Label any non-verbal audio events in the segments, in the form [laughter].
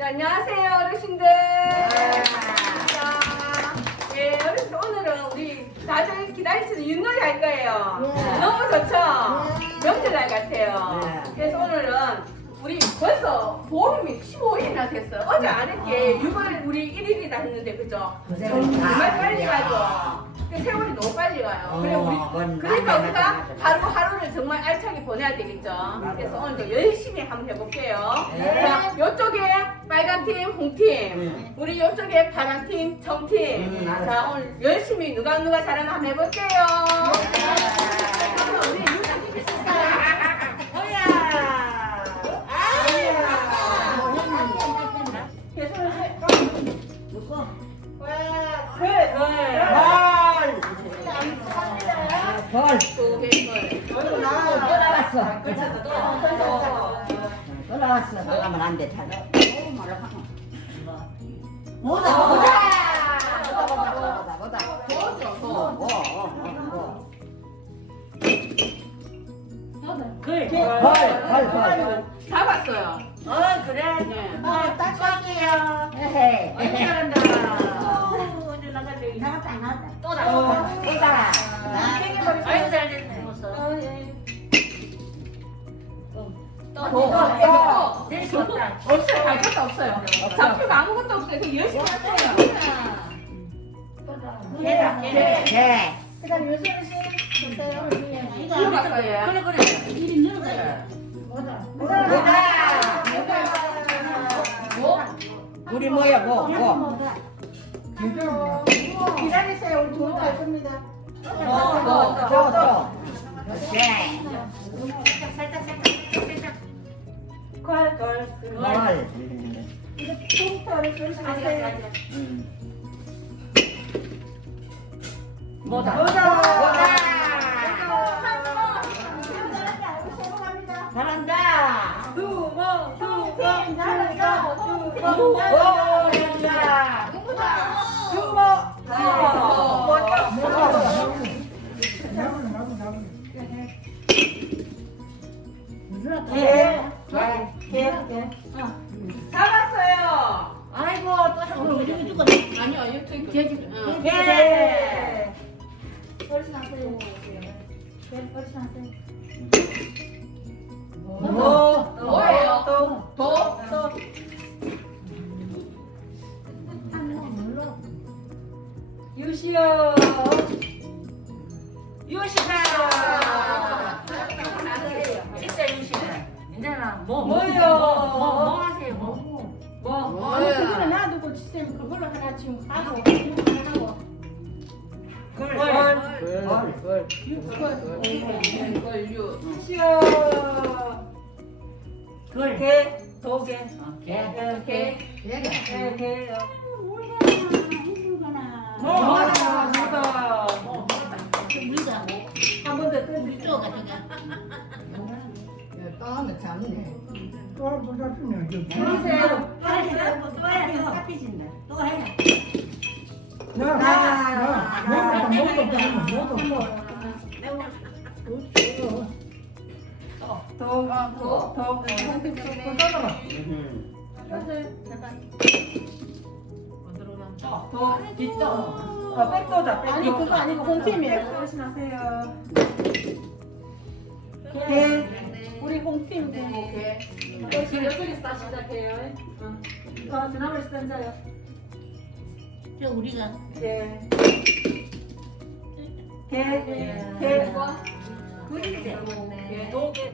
네, 안녕하세요, 어르신들. 자, 예, 어르신들 오늘은 우리 다들 기다리시는 윷놀이 할 거예요. 네. 너무 좋죠? 명절날 같아요. 네. 그래서 오늘은 우리 벌써 보름이 15일이나 됐어요. 어제 안 했게 6월 우리 1일이나 했는데 그죠? 정말 빨리 가죠. 그 세월이 너무 빨리 가요. 그래 우리 어, 그건 그러니까 맞네, 우리가 맞네, 맞네. 하루 하루를 정말 알차게 보내야 되겠죠. 그래서 오늘도 열심히 한번 해볼게요. 네. 자, 이쪽에 빨간 팀, 홍 팀, 음. 우리 이쪽에 파란 팀, 청 팀. 음, 알았어. 자, 오늘 열심히 누가 누가 잘하나 한번 해볼게요. 그러면 우리 유사님 있을까요? 개선을 해. 벌. 잡았어요. 어 그래. 네. 어 딱딱해요. 에헤이. 아이 잘한다. 어, 언제 나갈래? 나갔다 나갔다. 또 나갔다. 또 나가. 아이고 잘 됐네. 또, 또, 또. 될수 없다. 없어요. 갈 것도 없어요. 잡히고 아무것도 없어요. 그 열심히 하세요. 개다 개. 개. 그다음 요소를 씨 주세요. 이거 봤어요. 그래 그래. 뭐다? 뭐다. 뭐? 우리 뭐야, 뭐, 뭐. 기다리세요. 우리 돈도 할 겁니다. 살짝 살짝. 걸, 걸. 벌. 이거 컴퓨터를 조심하세요. 진짜 유시네. 이제는 뭐 뭐요? 뭐뭐 하세요 뭐. 뭐. 아니, 그거는 놔두고 주세요. 그걸로 하나 지금 하고 하고. 걸. 걸. 걸. 걸. 이걸 유. 유시여. 글. 개. 도개. 개. 개. 개. 개. 힘들구나. 뭐다. 뭐다. 땀을 잡네. 또못 잡히면 저 주세요. 또 해. 또 삐진다. 또 해. 나, 나, 나, 먹었다, 먹었다, 먹었다. 도. 도. 도. 또 따라가. 도. 뒷도. 어, 백도다. 백도. 아니 그거 아니고 홍팀이에요. 훨씬 하세요. 개. 우리 홍팀 대. 개. 시작해요. 어, 드라마 시작자요. 저 우리가 개. 개. 개. 그린데. 개. 도 개.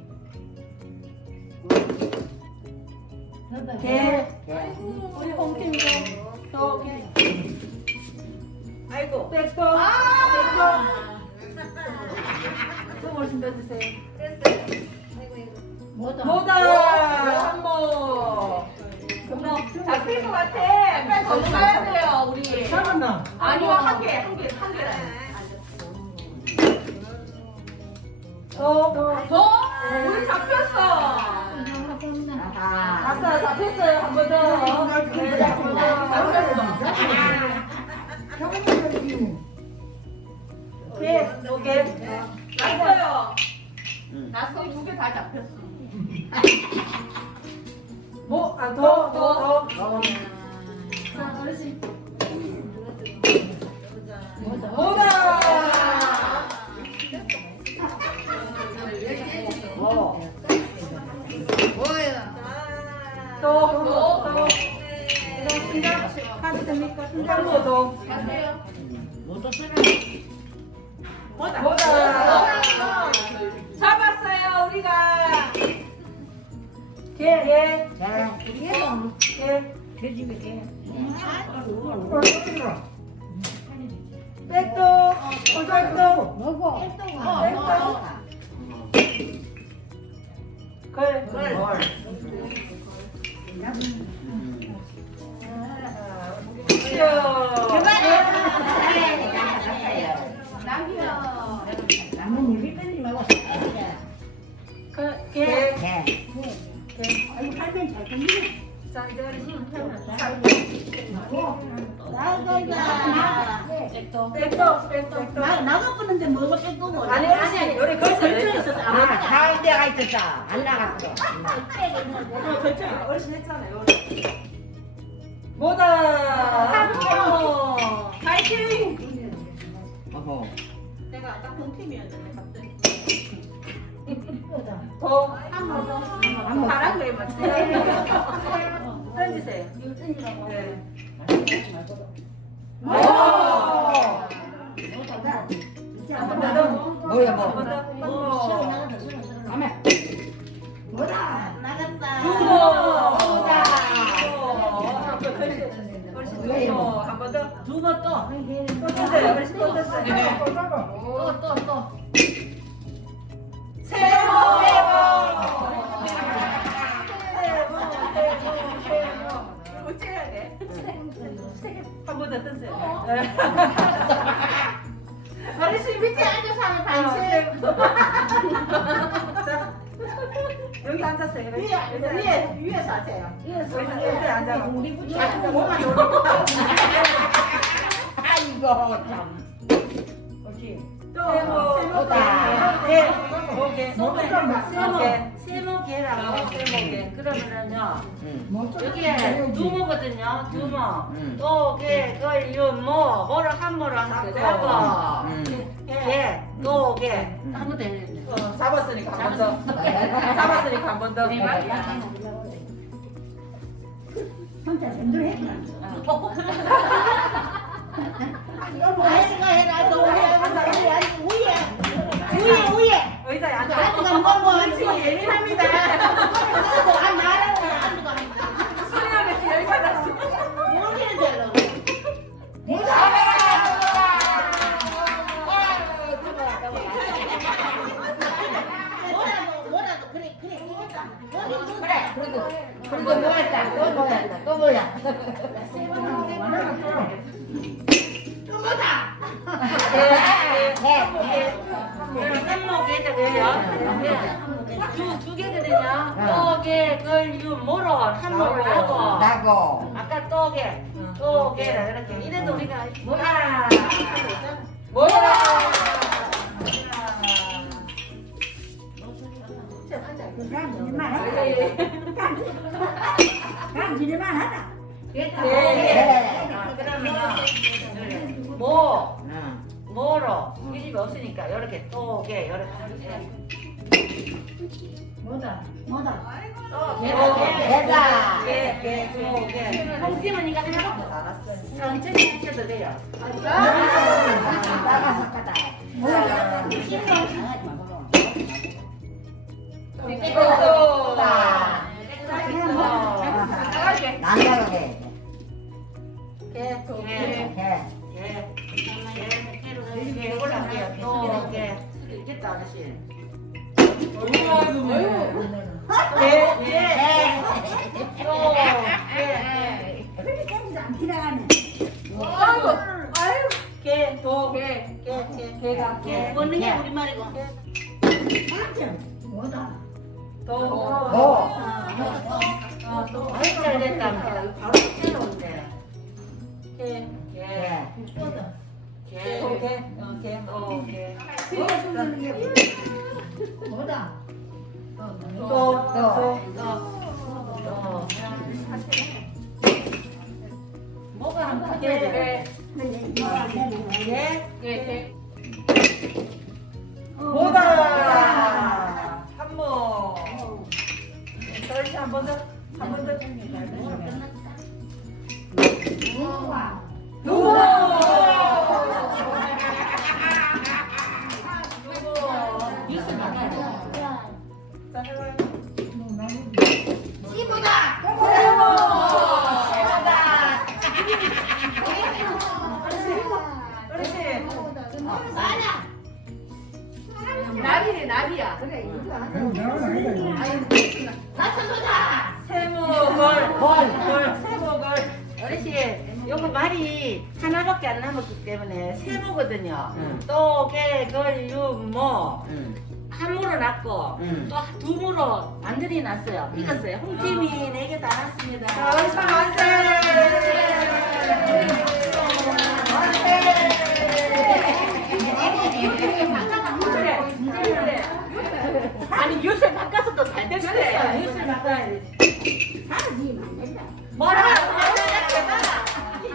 개. 우리 홍팀 대. 도. 개. 아이고. 백도. 아! 또 훨씬 더 주세요. 뭐다. 뭐다. 한모. 금방 잡힐 것 같아. 빨리 건너가야 돼요, 우리. 잡았나? 아니요, 한 개, 한 개, 한 개라. 도. 도? 우리 잡혔어. 아싸 잡혔어요 한 번 더. 네, 잡았 나? 잡았나? 개. 도개. 났어요. 응. 났어, 두 개 다 잡혔어. 뭐? 아, 도. 도. 도. 어. 자, 어르신. 뭐다. 어. 또, 카드 됩니까? 걸. 보는데 뭐가 아니, 아니, 우리 걸쳐 걸쳐 있었어. 아, 가운데가 있었다. 안 나갔어. 걸쳐 어르신 했잖아요. 뭐다. 어. 파이팅. 어허. 내가 아까 본 팀이었는데 갑자기. 더. 한번 파란 거에 맞지? 던지세요. 네. 오! 뭐야 한 뭐. 또. 한번 더. 두고 또. 또 드세요. 어르신 또 드세요. 또. 또, 또, 또. 새해 복 새해 복. 새해 복, 새해 복, 새해 복. 못 찍어야 돼. 한번더 뜨세요. 여기 앉았어요. 위에 위에 위에서 하세요. 여기서 여기 앉아. 자꾸 뭐만 놀고. 아이고 참. 옳지. 또 세모. 또 다. 개. 오개. 뭐가 세모개라고 세모개 그러면은요 응. 뭐 또- 여기에 두모거든요. 두모. 응. 또개 걸유모. 뭐를 한 모로 하게 되고 응. 개또개 한번 돼 어, 잡았으니까 한 번 더. 잡았으니까 한 번 더. 혼자 랜들 [laughs] 아이가 해라. 너 위에 위에 위에. 의자에 앉아. 아이가 뭐뭐 지금 예민합니다. 그리고 안 나라고 안 가. 수련회 열 받았어. 모르게 되려. 뭐라도 뭐라도 그래 그래 이거다. 어디 그래. 그래도 그래도 뭐였다. 또 뭐였다. 또 뭐야. 하고. 아까 또개 또개라 이렇게 이래도 우리가 뭐야. 뭐야? 감지를만 하다. 네. 아, 그러면은 뭐 응. 뭐로 우리 집에 없으니까 이렇게 또개 이렇게 뭐다? 뭐다? 개다. 개, 개, 또 개. 홍팀은 이거 하나밖에 안 왔어요. 천천히 하셔도 돼요. 나가서 가다. 또. 나. 나가게. 나가게. 개, 또 개. 개. 개. 개, 개, 개, 개, 이걸로 할게요. 또 개. 됐다, 아저씨. 개, 개. 또 개. 안 지나가네. 아이고, 아이고. 개, 또 개. 개, 개. 개가 개. 보는 게 우리 말이고. 뭐다? 또. 도. 아, 또. 아이고, 잘 됐다. 바로 새로운데. 개. 개, 개. 개, 또 개. 어, 개. 또 개. 뭐다? 또. 또. 완전히 났어요 익었어요 홍팀이 네개다 났습니다 만세 그래. 아니 요새 바꿔서 또잘될수 그래. 있어요 요새 바꿔야 되지 뭐라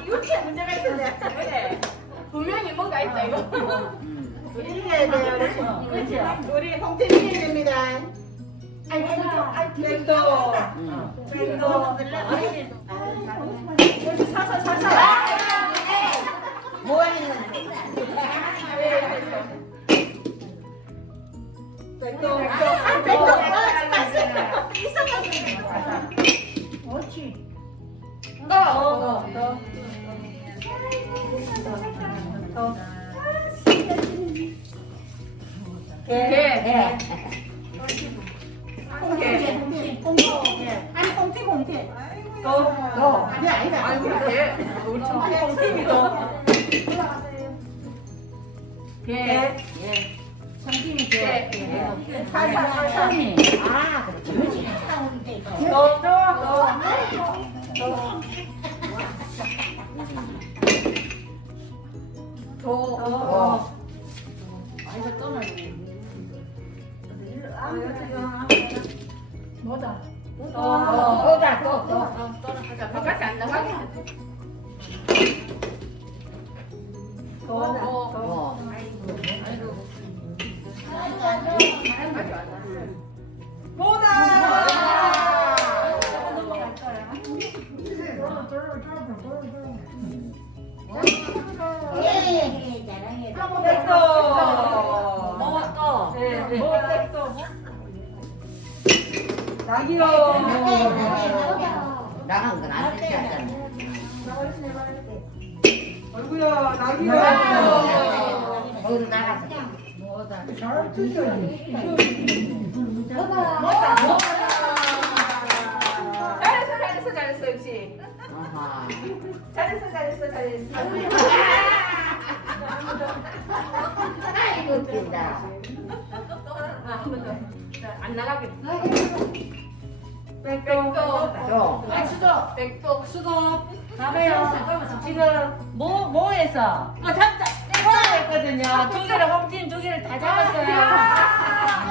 유치에 문제가 있었네 그래. 분명히 뭔가 있다 이거. 응. 이겨야 돼요 어르신 그렇죠 우리 홍팀 이겨야 됩니다. 백도 응. 백도 어르신 뭐 살살 살살. 아, 그렇지. 또. 또. 도. 어. 뭐다? 도. 또다 또 또. 자, 바깥에 안 나가게. 도. 도. 네, 네. 낙이요 나간 건안 되지 않잖아. 얼굴야 낙이요 거기서 나가서. 잘 드셔야지. 잘했어, 잘했어, 잘했어, 역시. 잘했어, 잘했어, 잘했어. 아이고, 웃긴다. 아, 안 나가게. 백도 또. 백수도, 백도. 수고 가봐요 지금 뭐 뭐에서 어 잡 했거든요 두 개를 홍팀 두 개를 다 잡았어요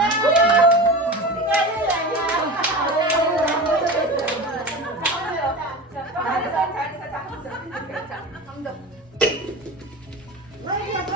잘했어, 잘했어, 더. 자,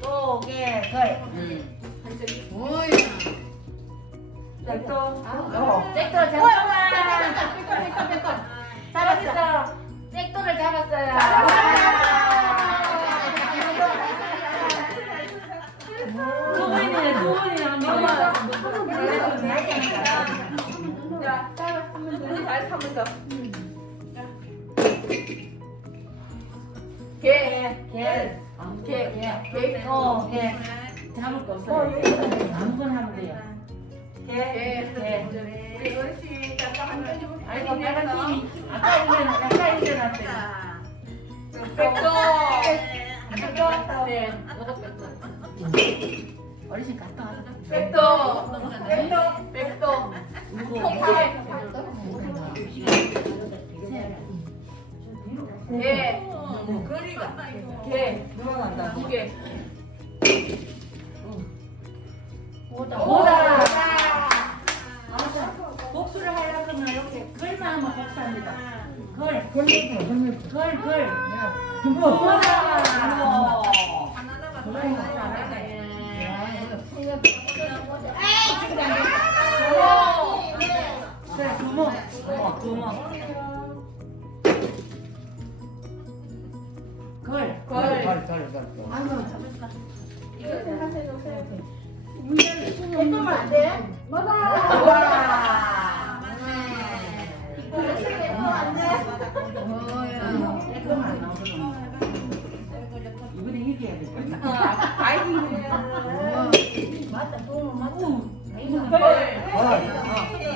또개걸 응. 백도 또. 백도 잠깐만 잡았어. 백도를 잡았어요. 두두 번이네. 한번 개. 개. 어, 개. 잡을 거 없어요. 아무거나 하면 돼요. 개. 개. 개. 우리 어르신 잠깐 한번 좀 아이고 빨간 팀이 아까 이제 아까 이제 났대. 백도. 네. 요거 백도. 어르신 갔다 와서. 백도. 백도. 백도. 통째. 개. 거리가. 개. 들어간다. 두 개. 뭐다. 뭐다. 복수를 하려면 이렇게 글만 하면 복수합니다. 글. 걸렸어, 걸렸어. 글, 글. 야, 뭐다. 그래, 두모. 두모, 두모. 걸. 조금 안 돼?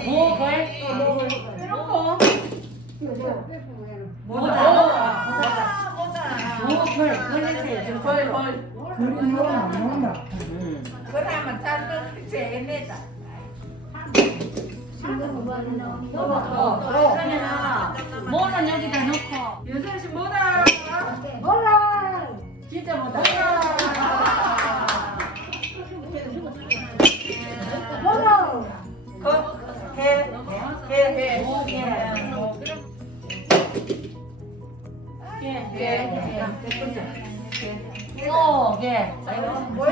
뭐, 글. 해놓고. 뭐다. 걸. 그리 나와, 안 나온다. 음. 그러면 짠 제내다. 어, 그러면은 뭐는 여기다 넣고 윤선 씨 뭐다? 哎呦我